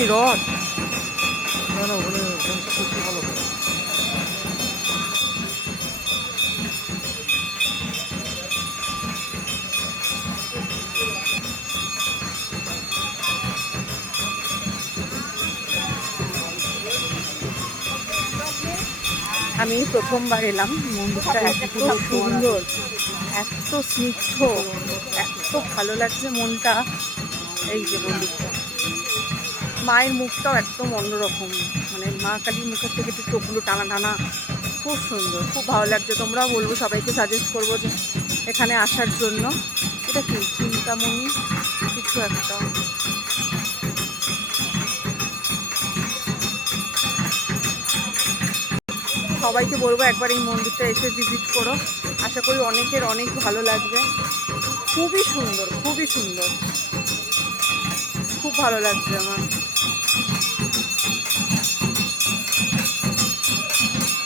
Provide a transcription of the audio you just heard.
কি রথ? না না, ওখানে খুব ভালো করে। আমি প্রথমবার এলাম, মন্দিরটা এত সুন্দর, এত স্নিগ্ধ, এত ভালো লাগছে মনটা। এই যে মন্দিরটা, মায়ের মুখটাও একদম অন্যরকম, মানে মা কালীর মুখের থেকে একটু চোখগুলো টানা টানা, খুব সুন্দর, খুব ভালো লাগছে। তোমরাও বলবো, সবাইকে সাজেস্ট করবো যে এখানে আসার জন্য। এটা কি চিন্তামণি কিছু একটা, সবাইকে বলবো একবার এই মন্দিরটা এসে ভিজিট করো। আশা করি অনেকের অনেক ভালো লাগবে। খুবই সুন্দর, খুবই সুন্দর, খুব ভালো লাগছে আমার।